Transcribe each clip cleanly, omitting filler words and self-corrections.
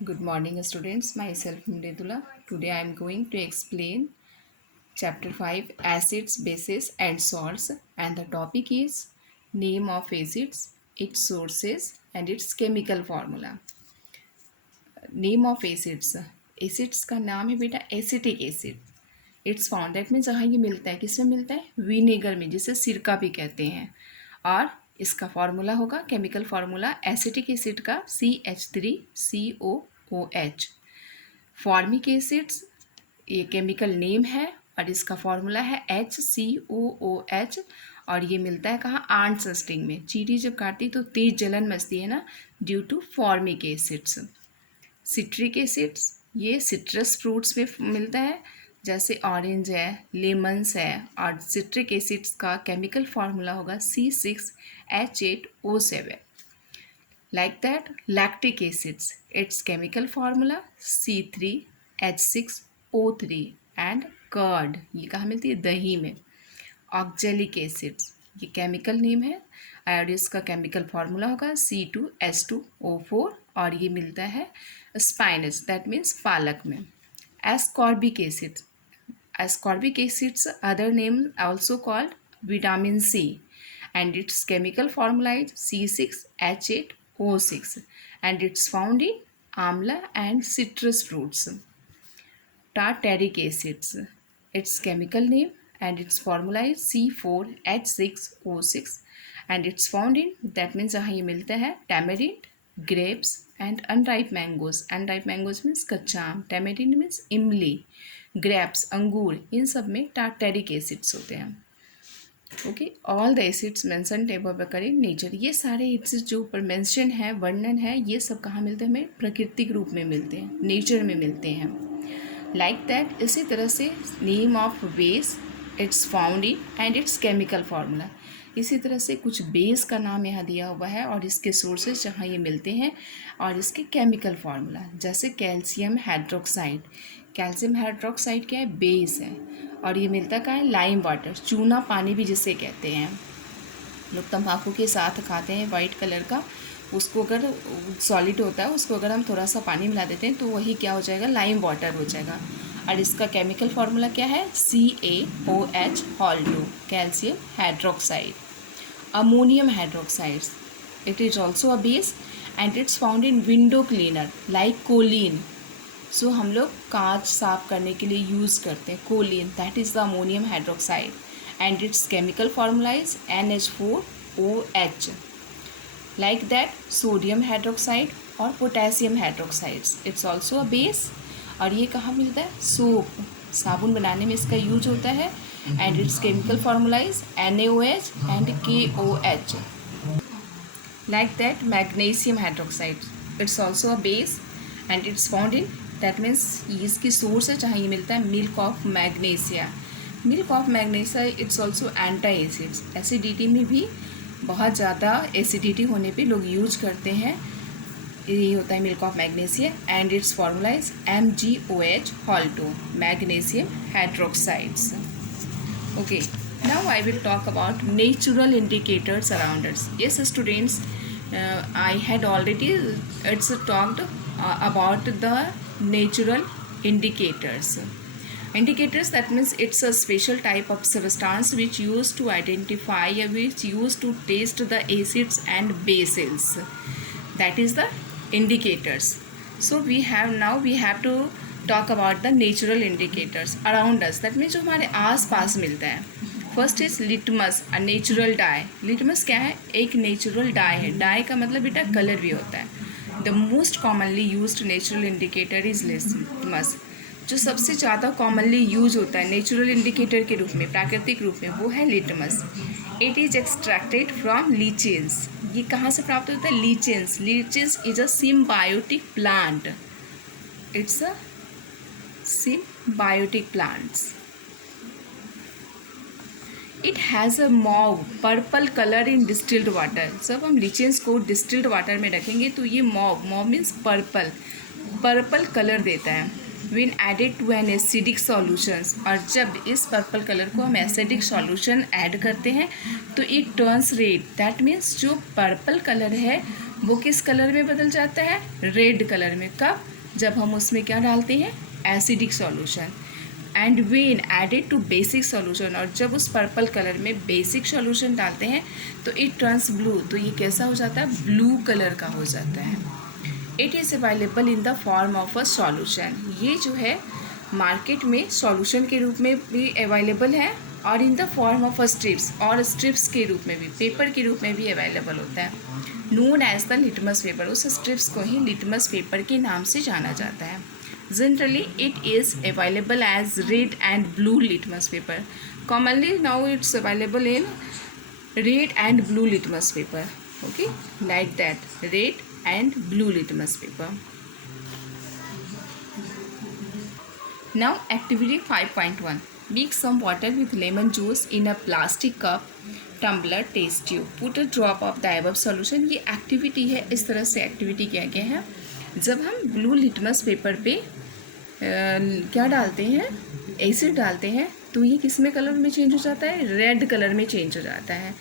Good morning, students. Myself Mridula. Today I am going to explain Chapter 5 Acids, Bases, and Salts, and the topic is Name of acids, its sources, and its chemical formula. Name of acids. Acids का नाम है बेटा acetic acid. It's found that means जहाँ ये मिलता है किसमें मिलता है विनेगर में, जिसे सिरका भी कहते हैं. और इसका फार्मूला होगा केमिकल फार्मूला एसिटिक एसिड का CH3COOH. फॉर्मिक एसिड्स ये केमिकल नेम है और इसका फार्मूला है HCOOH. और ये मिलता है कहाँ आंट स्टिंग में. चींटी जब काटती तो तेज जलन मचती है ना, due to formic acids. Citric acids ये सिट्रस फ्रूट्स में मिलता है, जैसे ऑरेंज है, लेमन्स है. और सिट्रिक एसिड्स का केमिकल फार्मूला होगा C6H8O7. Like that lactic acids it's chemical formula C3H6O3. And curd ये कहाँ मिलती है दही में. ऑक्जेलिक एसिड्स ये केमिकल नेम है और इसका केमिकल फार्मूला होगा C2H2O4. और ये मिलता है स्पाइनच दैट मीन्स पालक में. Ascorbic acids other name also called vitamin C and its chemical formula is C6H8O6 and it's found in amla and citrus fruits. Tartaric acids its chemical name and its formula is C4H6O6 and it's found in that means जहाँ ये मिलता है tamarind, grapes and unripe mangoes. Unripe mangoes means कच्चा आम, tamarind means इमली, grapes अंगूर, इन सब में टार्टेरिक एसिड्स होते हैं. Okay all the acids mention table करें नेचर. ये सारे एसिड्स जो ऊपर मेंशन है वर्णन है ये सब कहाँ मिलते हैं हमें प्राकृतिक रूप में मिलते हैं, नेचर में मिलते हैं. लाइक दैट इसी तरह से name of base it's found in and it's chemical formula. इसी तरह से कुछ बेस का नाम यहाँ दिया हुआ है और इसके सोर्सेज जहाँ ये मिलते हैं और इसके केमिकल फार्मूला. जैसे कैल्शियम हाइड्रोक्साइड. कैल्शियम हाइड्रोक्साइड क्या है बेस है और ये मिलता क्या है लाइम वाटर, चूना पानी भी जिसे कहते हैं. लोग तम्बाकू के साथ खाते हैं वाइट कलर का, उसको अगर सॉलिड होता है उसको अगर हम थोड़ा सा पानी मिला देते हैं तो वही क्या हो जाएगा लाइम वाटर हो जाएगा. और इसका केमिकल फार्मूला क्या है CaOH2 calcium hydroxide. Ammonium hydroxides it is also a base and it's found in window cleaner like Colin. So हम लोग कांच साफ करने के लिए यूज़ करते हैं Colin, that is the ammonium hydroxide and it's chemical formula is NH4OH. Like that sodium hydroxide और potassium hydroxides it's also a base. और ये कहाँ मिलता है सोप, साबुन बनाने में इसका यूज होता है and it's chemical formula is NaOH and KOH. Like that magnesium hydroxide it's also a base and it's found in that means इसकी सोर्स है जहाँ ये मिलता है milk of magnesia. Milk of magnesia it's also anti acids. Acidity में भी बहुत ज़्यादा एसिडिटी होने पे लोग यूज करते हैं, ये होता है milk of magnesia and it's formula is MgOH2 magnesium hydroxides. Okay now I will talk about natural indicators around us. Yes students, I had already talked about the natural indicators. Indicators, that means it's a special type of substance which used to identify, which used to taste the acids and bases. That is the indicators. So we have to talk about the natural indicators around us. That means जो हमारे आस पास मिलता है. First is litmus, a natural die. Litmus क्या है एक natural die है. Die का मतलब बेटा कलर भी होता है. The most commonly used natural indicator is litmus. जो सबसे ज़्यादा कॉमनली यूज होता है नेचुरल इंडिकेटर के रूप में, प्राकृतिक रूप में, वो है litmus. It is extracted from lichens. ये कहाँ से प्राप्त होता है lichens. Lichens is a symbiotic plant. It's a symbiotic plants. It has a mauve purple colour in distilled water. जब हम लीचेंस को डिस्टिल्ड वाटर में रखेंगे तो ये मॉव मीन्स पर्पल कलर देता है. when added to an acidic solutions. और जब इस पर्पल कलर को हम एसिडिक सॉल्यूशन ऐड करते हैं तो it turns red. That means जो पर्पल कलर है वो किस कलर में बदल जाता है? रेड कलर में। कब? जब हम उसमें क्या डालते हैं? Acidic solution. And when added to basic solution, और जब उस पर्पल कलर में बेसिक सॉल्यूशन डालते हैं तो इट टर्न्स ब्लू, तो ये कैसा हो जाता है? ब्लू कलर का हो जाता है। It is available in the form of a solution, ये जो है मार्केट में सॉल्यूशन के रूप में भी अवेलेबल है और in the form of a strips, और स्ट्रिप्स के रूप में भी, पेपर के रूप में भी अवेलेबल होता है। Known as the litmus paper, उस स्ट्रिप्स को ही लिटमस पेपर के नाम से जाना जाता है। Generally it is available as red and blue litmus paper. Commonly now it's available in red and blue litmus paper, okay, like that, red and blue litmus paper. Now activity 5.1, mix some water with lemon juice in a plastic cup, tumbler, test tube, put a drop of the above solution। ये activity है, इस तरह से activity किया गया है। जब हम ब्लू लिटमस पेपर पे क्या डालते हैं? एसिड डालते हैं, तो ये किस में कलर में चेंज हो जाता है? रेड कलर में चेंज हो जाता है।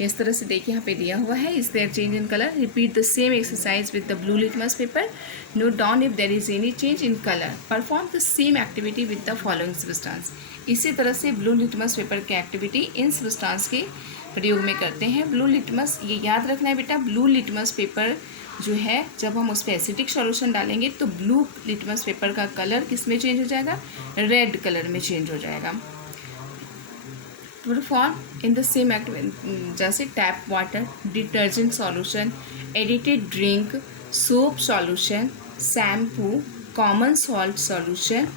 इस तरह से देखिए यहाँ पे दिया हुआ है, is there change in colour? Repeat the same exercise with the blue litmus paper, note down if there is any change in colour, perform the same activity with the following substance. इसी तरह से blue litmus paper की activity इन substance के प्रयोग में करते हैं। ब्लू लिटमस, ये याद रखना है बेटा, ब्लू लिटमस पेपर जो है, जब हम उस पर एसिडिक सॉल्यूशन डालेंगे तो ब्लू लिटमस पेपर का कलर किस में चेंज हो जाएगा? रेड कलर में चेंज हो जाएगा। Perform in the same activity, जैसे tap water, detergent solution, aerated drink, soap solution, shampoo, common salt solution,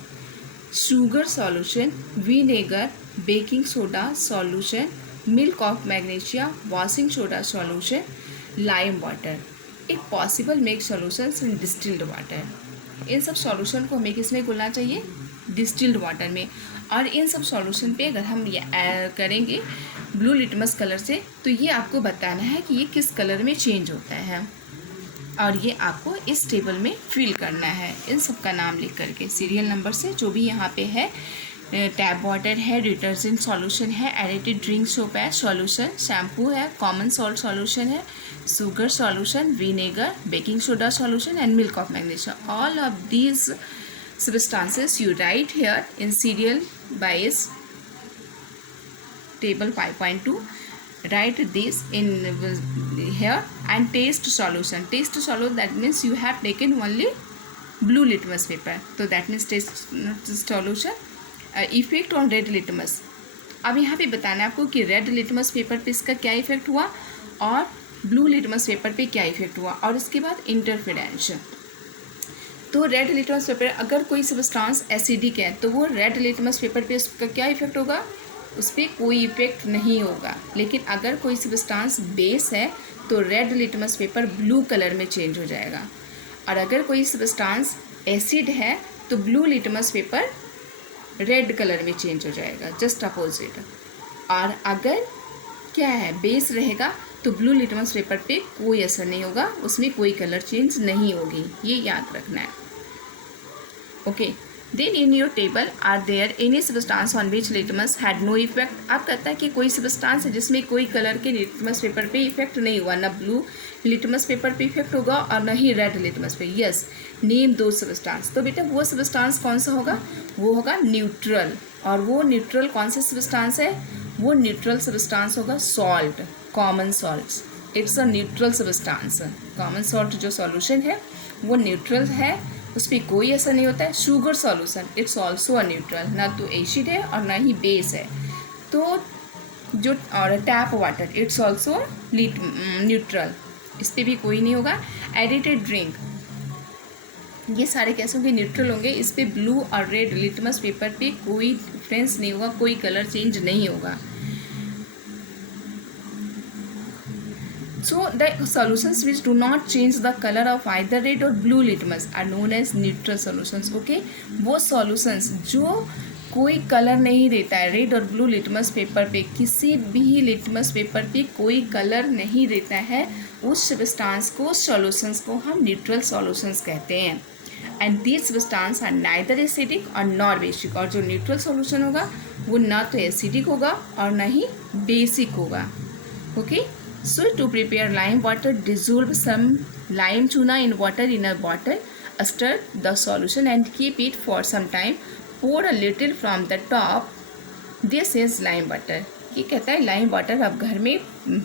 sugar solution, vinegar, baking soda solution, milk of magnesia, washing soda solution, lime water. एक possible make solutions in distilled water. इन सब solution को हमें किस में घुलना चाहिए? Distilled water में। और इन सब सॉल्यूशन पे अगर हम ये करेंगे ब्लू लिटमस कलर से, तो ये आपको बताना है कि ये किस कलर में चेंज होता है, और ये आपको इस टेबल में फिल करना है इन सब का नाम लिख करके सीरियल नंबर से, जो भी यहाँ पे है। टैप वाटर है, डिटर्जेंट सॉल्यूशन है, एडिटेड ड्रिंक सोप है सॉल्यूशन, शैम्पू है, कॉमन सॉल्ट सॉल्यूशन है, sugar solution, vinegar, baking soda solution and milk of magnesia. All of these substances you write here in serial wise table 5.2. write this in here, and taste solution, that means you have taken only blue litmus paper, so that means taste solution, effect on red litmus। अब यहाँ पे बताना है आपको कि red litmus paper पे इसका क्या इफेक्ट हुआ और ब्लू लिटमस पेपर पे क्या इफेक्ट हुआ, और इसके बाद इंटरफेरेंस। तो रेड लिटमस पेपर, अगर कोई सब्सटेंस एसिडिक है तो वो रेड लिटमस पेपर पे उसका क्या इफेक्ट होगा? उस पर कोई इफेक्ट नहीं होगा। लेकिन अगर कोई सब्सटेंस बेस है तो red litmus paper blue colour में चेंज हो जाएगा, और अगर कोई सब्सटेंस एसिड है तो blue litmus paper red colour में चेंज हो जाएगा, जस्ट अपोजिट। और अगर क्या है, बेस रहेगा तो ब्लू लिटमस पेपर पे कोई असर नहीं होगा, उसमें कोई कलर चेंज नहीं होगी, ये याद रखना है। Okay, then in your table are there any substance on which litmus had no effect. आप कहता है कि कोई सब्सटेंस है जिसमें कोई कलर के लिटमस पेपर पे इफेक्ट नहीं हुआ, ना ब्लू लिटमस पेपर पे इफेक्ट होगा और ना ही रेड लिटमस पे। यस, नेम दो सब्सटेंस। तो बेटा वो सब्सटेंस कौन सा होगा? वो होगा न्यूट्रल। और वो न्यूट्रल कौन सा सब्सटेंस है? वो न्यूट्रल सब्सटेंस होगा salt, common salt. It's a neutral substance. Common salt जो सॉल्यूशन है वो न्यूट्रल है, उस पर कोई असर नहीं होता है। Sugar solution, it's also a neutral, ना तो एसिड है और ना ही बेस है। तो जो और tap water, it's also neutral, इस पर भी कोई नहीं होगा। एडिटेड ड्रिंक, ये सारे कैसे होंगे? न्यूट्रल होंगे। इस पर ब्लू और रेड लिटमस पेपर पे कोई डिफरेंस नहीं होगा, कोई कलर चेंज नहीं होगा। So the solutions which do not change the color of either red or blue litmus are known as neutral solutions. Okay, वो solutions जो कोई कलर नहीं देता है, रेड और ब्लू लिटमस पेपर पे, किसी भी लिटमस पेपर पे कोई कलर नहीं देता है, उस सब्सटेंस को, सॉल्यूशंस को हम न्यूट्रल सॉल्यूशंस कहते हैं। And these substance are neither acidic और नॉर बेसिक। और जो न्यूट्रल सॉल्यूशन होगा वो ना तो एसिडिक होगा और ना ही बेसिक होगा। Okay, So to prepare lime water, dissolve some lime chuna in water in a bottle, stir the solution and keep it for some time, pour a little from the top. This is lime water. ये कहता है lime water आप घर में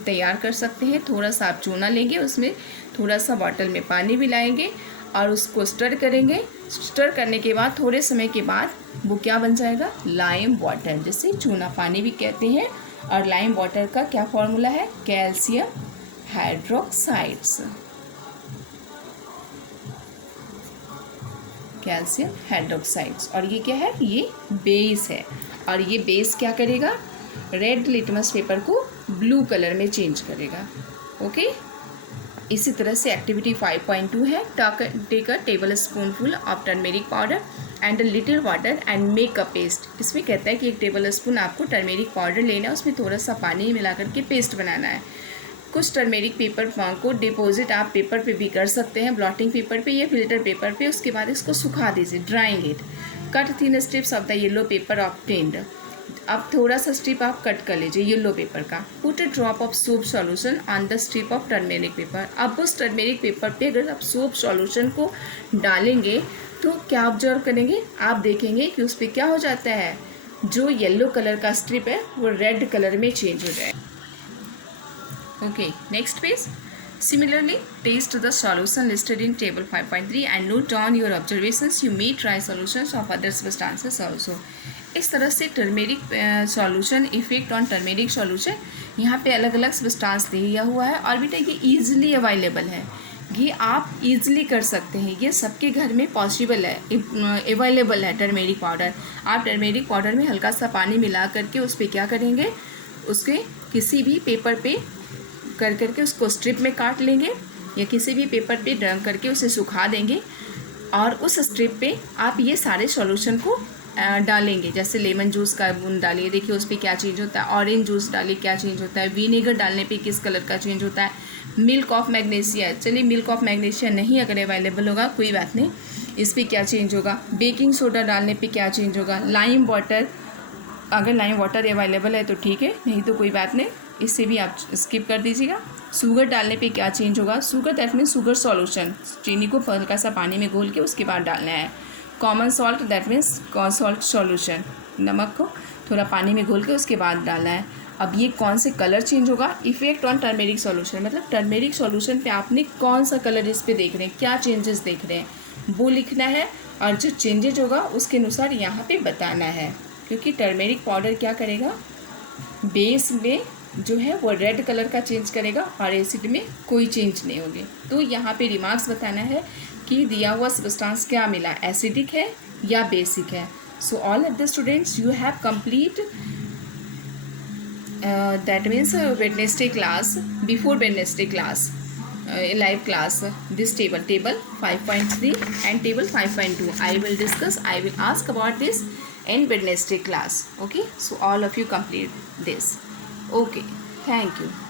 तैयार कर सकते हैं। थोड़ा सा आप चूना लेंगे, उसमें थोड़ा सा बॉटल में पानी मिलाएंगे और उसको स्टर करेंगे। स्टर करने के बाद थोड़े समय के बाद वो क्या बन जाएगा, लाइम वाटर, जिसे चूना पानी भी कहते हैं। और लाइम वाटर का क्या फॉर्मूला है, कैल्शियम हाइड्रोक्साइड्स, कैल्शियम हाइड्रोक्साइड्स। और ये क्या है, ये बेस है। और ये बेस क्या करेगा, रेड लिटमस पेपर को ब्लू कलर में चेंज करेगा। ओके, इसी तरह से एक्टिविटी 5.2 है, take a table spoonful of turmeric powder and a little water and make a paste. इसमें कहता है कि 1 टेबल स्पून आपको टर्मेरिक पाउडर लेना है, उसमें थोड़ा सा पानी मिला करके पेस्ट बनाना है। कुछ टर्मेरिक पेपर को डिपॉजिट आप पेपर पे भी कर सकते हैं, ब्लॉटिंग पेपर पे या फिल्टर पेपर पे। उसके बाद इसको सुखा दीजिए, drawing it. Cut thin strips of the yellow paper obtained. अब थोड़ा सा स्ट्रिप आप कट कर लीजिए येलो पेपर का। Put a drop of soap solution on the strip of turmeric paper. अब उस टर्मेरिक पेपर पे अगर आप सोप सॉल्यूशन को डालेंगे तो क्या ऑब्जर्व करेंगे, आप देखेंगे कि उस पर क्या हो जाता है, जो येलो कलर का स्ट्रिप है वो रेड कलर में चेंज हो जाए। Okay, next page. Similarly, taste the solution listed in table 5.3 and note down your observations. You may try solutions of other substances also. इस तरह से turmeric solution, effect on turmeric solution, यहाँ पे अलग अलग सब्सटेंस दिया हुआ है। और बेटा ये ईजिली अवेलेबल है, ये आप ईजिली कर सकते हैं, ये सबके घर में पॉसिबल है, अवेलेबल है टर्मेरिक पाउडर। आप टर्मेरिक पाउडर में हल्का सा पानी मिला करके उस पर क्या करेंगे, उसके किसी भी पेपर पे कर करके उसको स्ट्रिप में काट लेंगे या किसी भी पेपर पे ड्रम करके उसे सुखा देंगे। और उस स्ट्रिप पे आप ये सारे सॉल्यूशन को डालेंगे। जैसे लेमन जूस का बूंद डालिए, देखिए उस पर क्या चेंज होता है। ऑरेंज जूस डालिए, क्या चेंज होता है। विनेगर डालने पे किस कलर का चेंज होता है। मिल्क ऑफ मैग्नीशिया, चलिए मिल्क ऑफ मैग्नीशिया नहीं अगर अवेलेबल होगा कोई बात नहीं, इस पर क्या चेंज होगा। बेकिंग सोडा डालने पे क्या चेंज होगा। लाइम वाटर, अगर लाइम वाटर अवेलेबल है तो ठीक है, नहीं तो कोई बात नहीं, इससे भी आप स्किप कर दीजिएगा। शुगर डालने पे क्या चेंज होगा। Sugar that means sugar solution, चीनी को हल्का सा पानी में घोल के उसके बाद डालना है। Common salt that means salt solution, नमक को थोड़ा पानी में घोल के उसके बाद डालना है। अब ये कौन से कलर चेंज होगा, इफेक्ट ऑन टर्मेरिक सॉल्यूशन, मतलब टर्मेरिक सॉल्यूशन पे आपने कौन सा कलर इस पे देख रहे हैं, क्या चेंजेस देख रहे हैं वो लिखना है। और जो चेंजेज होगा उसके अनुसार यहाँ पे बताना है, क्योंकि टर्मेरिक पाउडर क्या करेगा, बेस में जो है वो रेड कलर का चेंज करेगा और एसिड में कोई चेंज नहीं होगी। तो यहाँ पे रिमार्क्स बताना है कि दिया हुआ सब्सटेंस क्या मिला, एसिडिक है या बेसिक है। So all of the students you have complete that means Wednesday class, before Wednesday class live class, this table 5.3 and table 5.2 I will discuss, I will ask about this in Wednesday class. Okay, so all of you complete this. Okay, thank you.